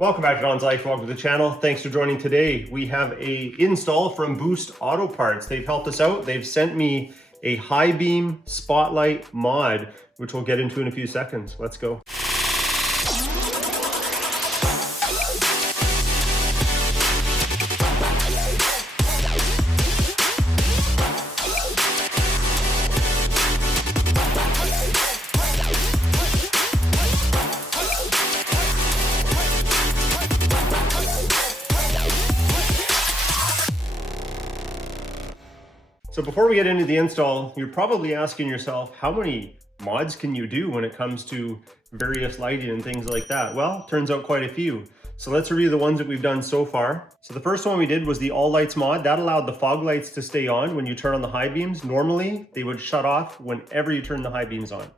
Welcome back to Don's Life. Welcome to the channel. Thanks for joining today. We have a install from Boost Auto Parts. They've helped us out. They've sent me a high beam spotlight mod, which we'll get into in a few seconds. Let's go. So before we get into the install, you're probably asking yourself, how many mods can you do when it comes to various lighting and things like that? Well, turns out quite a few. So let's review the ones that we've done so far. So the first one we did was the all lights mod. That allowed the fog lights to stay on when you turn on the high beams. Normally, they would shut off whenever you turn the high beams on.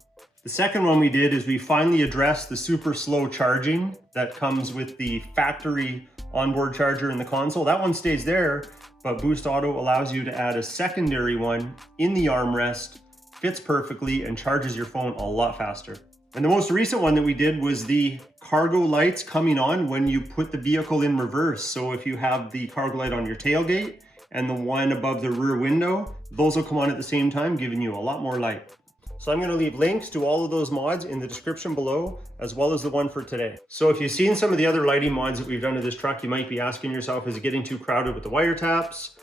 The second one we did is we finally addressed the super slow charging that comes with the factory onboard charger in the console. That one stays there, but Boost Auto allows you to add a secondary one in the armrest, fits perfectly, and charges your phone a lot faster. And the most recent one that we did was the cargo lights coming on when you put the vehicle in reverse. So if you have the cargo light on your tailgate and the one above the rear window, those will come on at the same time, giving you a lot more light. So I'm gonna leave links to all of those mods in the description below, as well as the one for today. So if you've seen some of the other lighting mods that we've done to this truck, you might be asking yourself, is it getting too crowded with the wire taps?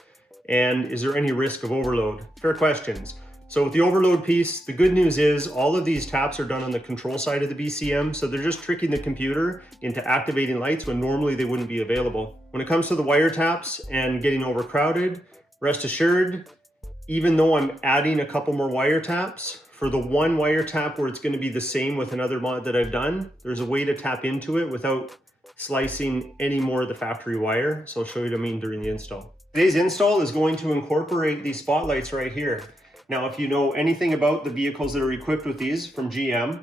And is there any risk of overload? Fair questions. So with the overload piece, the good news is all of these taps are done on the control side of the BCM. So they're just tricking the computer into activating lights when normally they wouldn't be available. When it comes to the wire taps and getting overcrowded, rest assured, even though I'm adding a couple more wire taps, for the one wire tap where it's going to be the same with another mod that I've done, there's a way to tap into it without slicing any more of the factory wire. So I'll show you what I mean during the install. Today's install is going to incorporate these spotlights right here. Now, if you know anything about the vehicles that are equipped with these from GM,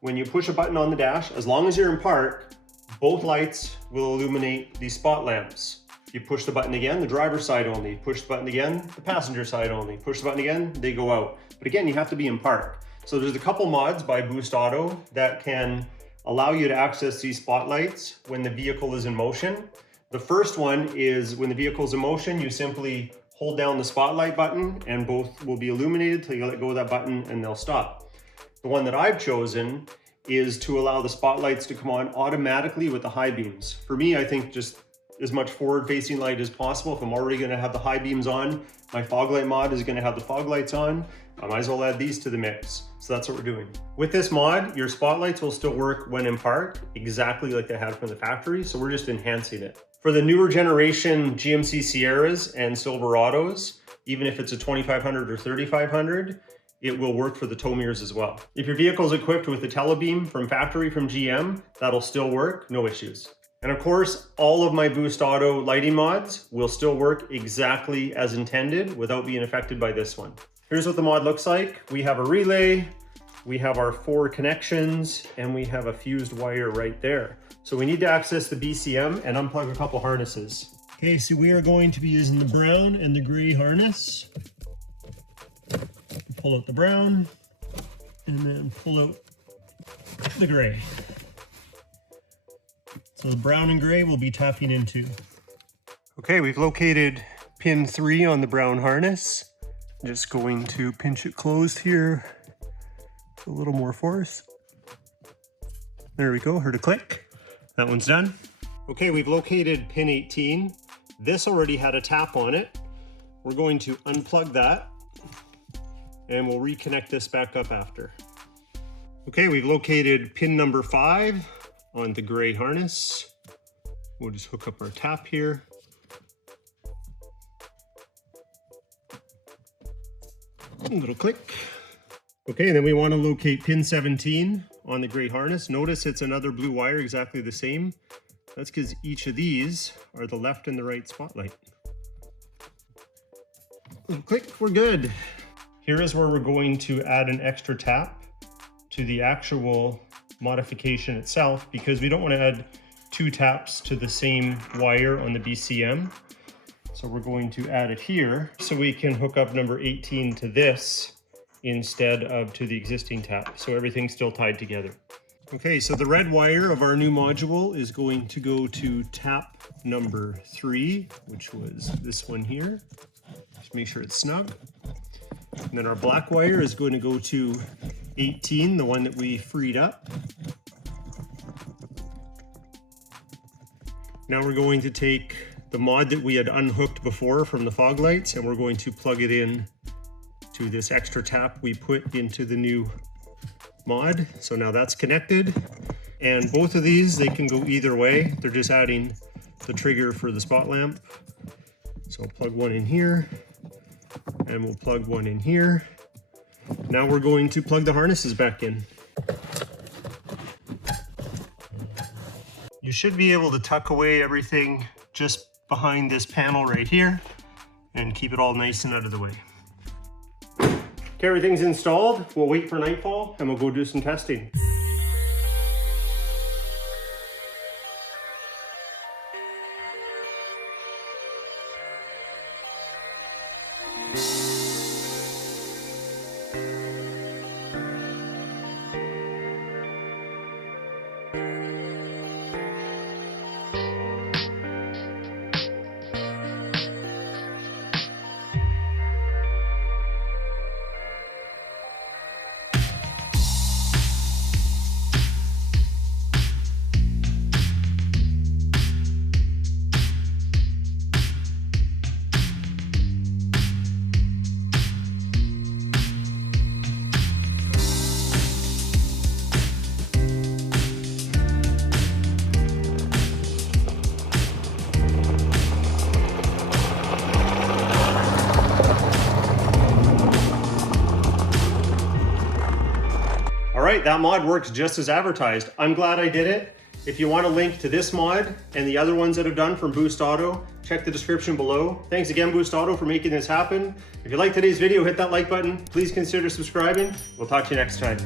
when you push a button on the dash, as long as you're in park, both lights will illuminate these spot lamps. You push the button again, the driver's side only. Push the button again, the passenger side only. Push the button again, they go out. But again, you have to be in park. So there's a couple mods by Boost Auto that can allow you to access these spotlights when the vehicle is in motion. The first one is when the vehicle is in motion, you simply hold down the spotlight button and both will be illuminated till you let go of that button and they'll stop. The one that I've chosen is to allow the spotlights to come on automatically with the high beams. For me, I think just as much forward-facing light as possible. If I'm already gonna have the high beams on, my fog light mod is gonna have the fog lights on. I might as well add these to the mix. So that's what we're doing. With this mod, your spotlights will still work when in park, exactly like they had from the factory. So we're just enhancing it. For the newer generation GMC Sierras and Silverados, even if it's a 2500 or 3500, it will work for the tow mirrors as well. If your vehicle is equipped with the telebeam from factory from GM, that'll still work, no issues. And of course, all of my Boost Auto lighting mods will still work exactly as intended without being affected by this one. Here's what the mod looks like. We have a relay, we have our 4 connections, and we have a fused wire right there. So we need to access the BCM and unplug a couple harnesses. Okay, so we are going to be using the brown and the gray harness. Pull out the brown and then pull out the gray. So the brown and gray will be tapping into. Okay, we've located pin 3 on the brown harness. Just going to pinch it closed here. A little more force. There we go, heard a click. That one's done. Okay, we've located pin 18. This already had a tap on it. We're going to unplug that and we'll reconnect this back up after. Okay, we've located pin number 5 on the gray harness. We'll just hook up our tap here. A little click. Okay, and then we want to locate pin 17 on the gray harness. Notice it's another blue wire, exactly the same. That's because each of these are the left and the right spotlight. A little click, we're good. Here is where we're going to add an extra tap to the actual modification itself, because we don't want to add 2 taps to the same wire on the BCM. So we're going to add it here so we can hook up number 18 to this instead of to the existing tap. So everything's still tied together. Okay, so the red wire of our new module is going to go to tap number 3, which was this one here. Just make sure it's snug. And then our black wire is going to go to 18, the one that we freed up. Now we're going to take the mod that we had unhooked before from the fog lights, and we're going to plug it in to this extra tap we put into the new mod. So now that's connected, and both of these, they can go either way. They're just adding the trigger for the spot lamp. So I'll plug one in here, and we'll plug one in here. Now we're going to plug the harnesses back in. You should be able to tuck away everything just behind this panel right here and keep it all nice and out of the way. Okay, everything's installed. We'll wait for nightfall and we'll go do some testing. Alright, that mod works just as advertised. I'm glad I did it. If you want a link to this mod and the other ones that I've done from Boost Auto, check the description below. Thanks again, Boost Auto, for making this happen. If you liked today's video, hit that like button. Please consider subscribing. We'll talk to you next time.